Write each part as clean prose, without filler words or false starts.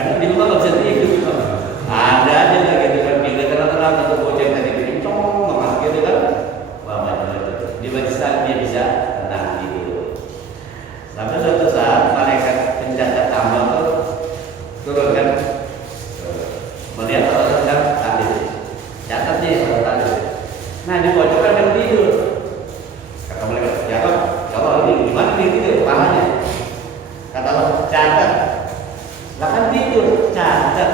Karena di rumah nggak bisa tidur. Ada aja nggak gitu kan, pinggir terang-terang atau bocah tadi kencang banget gitu kan. Wah macam itu. Di saat dia bisa tenang gitu. Sampai suatu saat malaikat pencatat amal tuh turun kan, melihat orang sedang tadi, catat nih orang tadi. Nah di pojokan yang tidur. Kata malaikat, ya kan, kalau ini gimana dia tidur kepalanya? Kata Allah, catat. Lah kan tidur, catat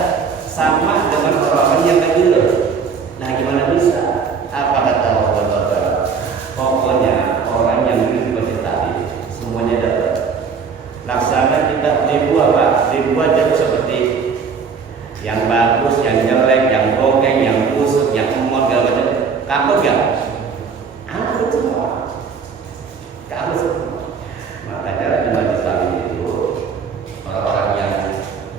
sama dengan orang yang gak tidur. Nah gimana bisa? Apa kata Allah? Pokoknya orang yang tidur di tadi semuanya dapat. Laksana kita ribu apa? Ribu aja seperti yang bagus, yang jelek, yang bokeng, yang busuk, yang emot, segala macam. Kamu gak? Aku semua. Kamu semua. Makanya di majlis kami itu orang-orang yang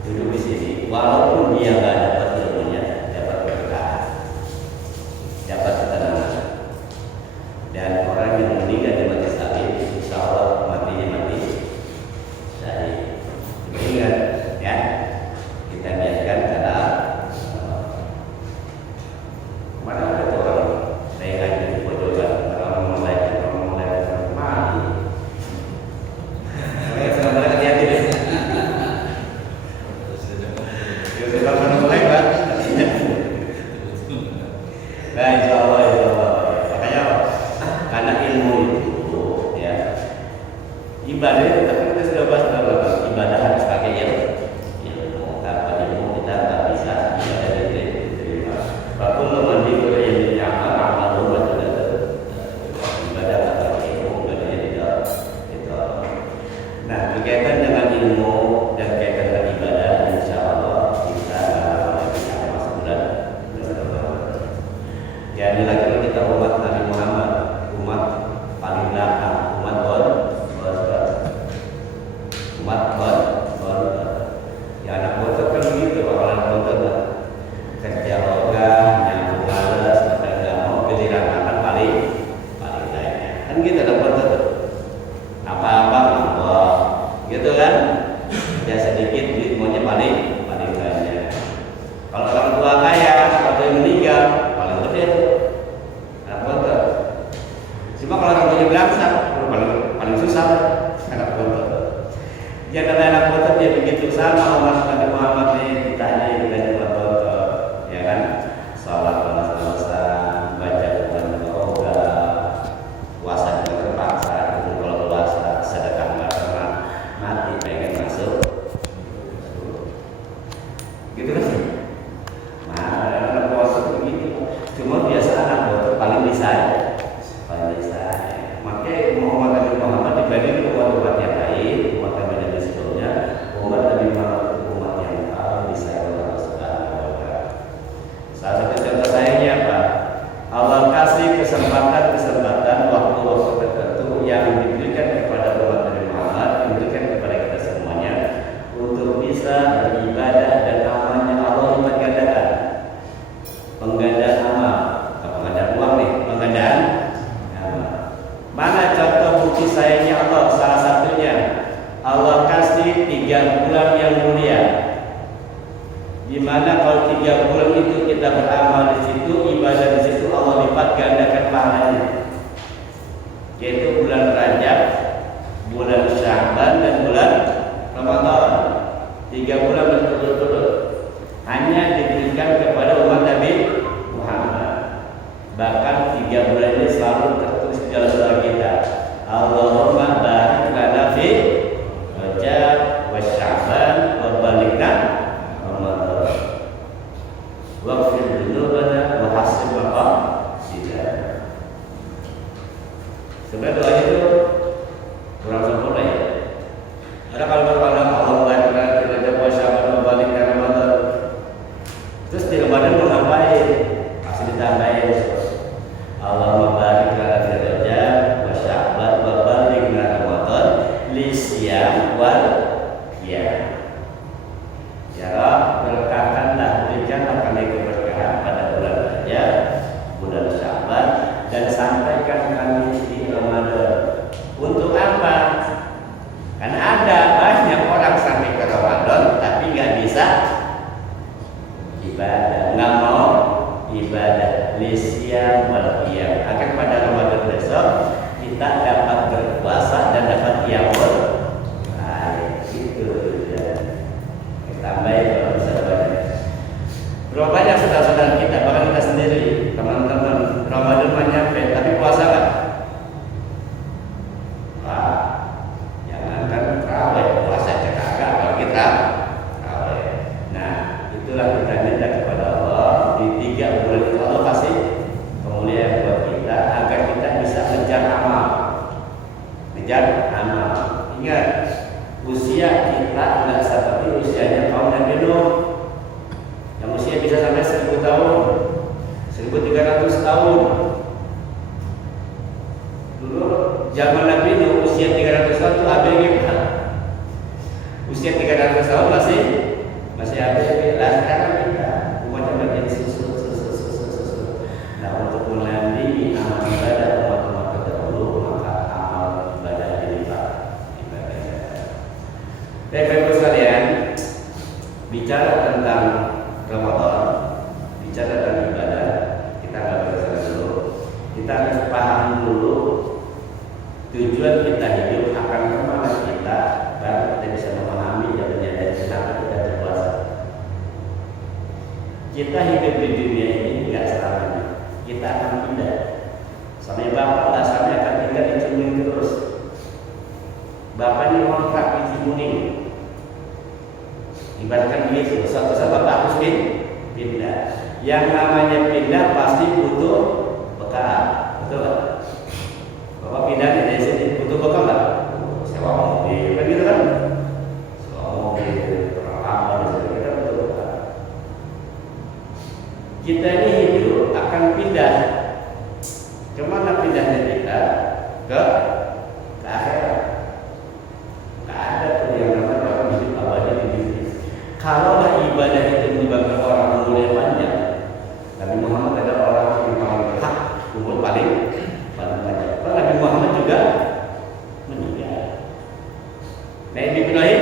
duduk di sini, walaupun dia nggak dapat ilmunya, dapat berkah, dapat ketenangan. Dan orang yang meninggal di majlis kami, insya Allah matinya mati syahid. Ingat ya, kita niatkan karena mana ada orang naik haji di pojokan, orang mulai mati. Mereka hati-hati deh. Nah, insya Allah. Makanya apa? Karena ilmu itu, ya, ibadah itu kita sudah bahas dalam ibadah harus pakai ilmu. Tanpa ilmu kita tak bisa ibadah diterima. Bahkan mandi boleh yang diamal, amal rumah tidak ibadah tanpa ilmu, ibadahnya tidak. Nah, berkaitan dengan ilmu dan kaitan dengan ibadah, insya Allah kita bisa masuk bulan. Ya, ini lagi kita umat Nabi Muhammad, umat paling belakang, umat ya anak botot kan begitu, orang botot lah. Kerja ogah, nyambung males, maka nggak mau giliran makan paling lainnya. Kan gitu anak botot. Apa-apa ngambek, gitu kan? Ya sedikit duit maunya paling banyak. Kalau orang tua kaya, atau yang meninggal, paling gede tuh anak botot. Cuma kalau orang tuanya belangsak, paling susah anak botot. Ya karena anak botot dia begitu sama umat Nabi Muhammad nih, ditanya anak botot, ya kan? Salat balas-balasan, baca Quran ogah, puasa juga terpaksa, kalau puasa sedekah nggak pernah mati pengen masuk, gitu kan sih? Nah, anak botot begitu. Cuma biasa anak botot paling bisa. Makanya Muhammad Nabi Muhammad dibanding umat-umat yang lain, umat yang ada di sebelumnya, umat Nabi Muhammad itu umat yang paling bisa Allah Subhanahu wa Ta'ala. Salah satu contoh sayangnya apa? Allah kasih kesempatan waktu-waktu tertentu yang diberikan kepada umat Nabi Muhammad, diberikan kepada kita semuanya untuk bisa beribadah dan amalnya Allah lipat gandakan. Penggandaan amal, penggandaan uang nih, penggandaan. Mana contoh bukti sayangnya Allah? Salah satunya Allah kasih 3 bulan yang mulia. Dimana kalau 3 bulan itu kita beramal di situ, ibadah di situ, Allah lipat gandakan pahalanya. Yaitu bulan Rajab, bulan Sya'ban dan bulan Ramadan. 3 bulan berturut-turut hanya diberikan kepada umat Nabi Muhammad. Bahkan 3 bulan ini selalu tertulis di dalam doa kita. Allahumma barik lana fi Rajab wa Sya'ban wa balighna Ramadan. Waghfir dzunubana wa hasib maqasidana. Sebenarnya doa itu kurang sempurna ya. Ada kalau Allah barik lana fi Rajab wa Sya'ban wa balighna Ramadan. Terus di Ramadan mau ngapain? Pasti ditambahin. Allahumma barik lana fi Rajab wa Sya'ban wa balighna Ramadan li siyam wal qiyam. Ya Rabb, berkahkanlah, berikanlah kami keberkahan pada bulan Rajab, bulan Sya'ban, dan sampaikan kami di Ramadan. Untuk apa? Karena ada banyak orang sampai ke Ramadan tapi nggak bisa ibadah, nggak mau ibadah lisyam wal qiyam. Akan pada Ramadan besok kita dapat berpuasa dan dapat qiyamul lail. Itu ya. Tambahin kalau bisa banyak. Berapa banyak saudara-saudara kita, bahkan kita sendiri, teman-teman, Ramadan mah nyampe, tapi puasa kan? Wah, jangankan terawih, puasa aja kagak kalau kita terawih. Nah, itulah kita minta kepada Allah di 3 bulan itu Allah kasih kemuliaan buat kita agar kita bisa ngejar amal. Ngejar amal. Ingat, usia kita tidak seperti usianya kaum Nabi Nuh yang usia bisa sampai 1000 tahun, 1300 tahun. Dulu zaman Nabi Nuh usia 300 tahun itu ABG kan? Usia 300 tahun masih ABG. Lah sekarang kita umatnya makin susu. Nah, untuk menandingi amal ibadah umat-umat terdahulu, maka amal ibadah dilipat ibadahnya. Bapak-Ibu sekalian, bicara tentang Ramadan, bicara tentang ibadah, kita nggak bersama dulu. Kita harus paham dulu tujuan kita hidup akan kemana kita, baru kita bisa memahami dan menyadari kenapa kita berpuasa. Kita hidup di dunia ini nggak selamanya. Kita akan pindah. Sampai bapak nggak sampai akan tinggal di Cimuning terus. Bapak ini kontrak di Cimuning. Ibaratkan begitu, suatu saat bapak harus pindah. Yang namanya pindah pasti butuh bekal, betul kan? Bapak pindah dari sini butuh bekal nggak? Sewa mobil, kan gitu kan? Sewa mobil, peralatan, kita butuh bekal. Kita ini hidup akan pindah. Kemana pindahnya kita? Ke akhirat. Nggak ada tuh yang namanya orang hidup abadi di dunia. Kalaulah ibadah itu menyebabkan orang umurnya panjang, Nabi Muhammad adalah orang yang paling berhak umur paling panjang. Kalau Nabi Muhammad juga meninggal. Nabi Ibrahim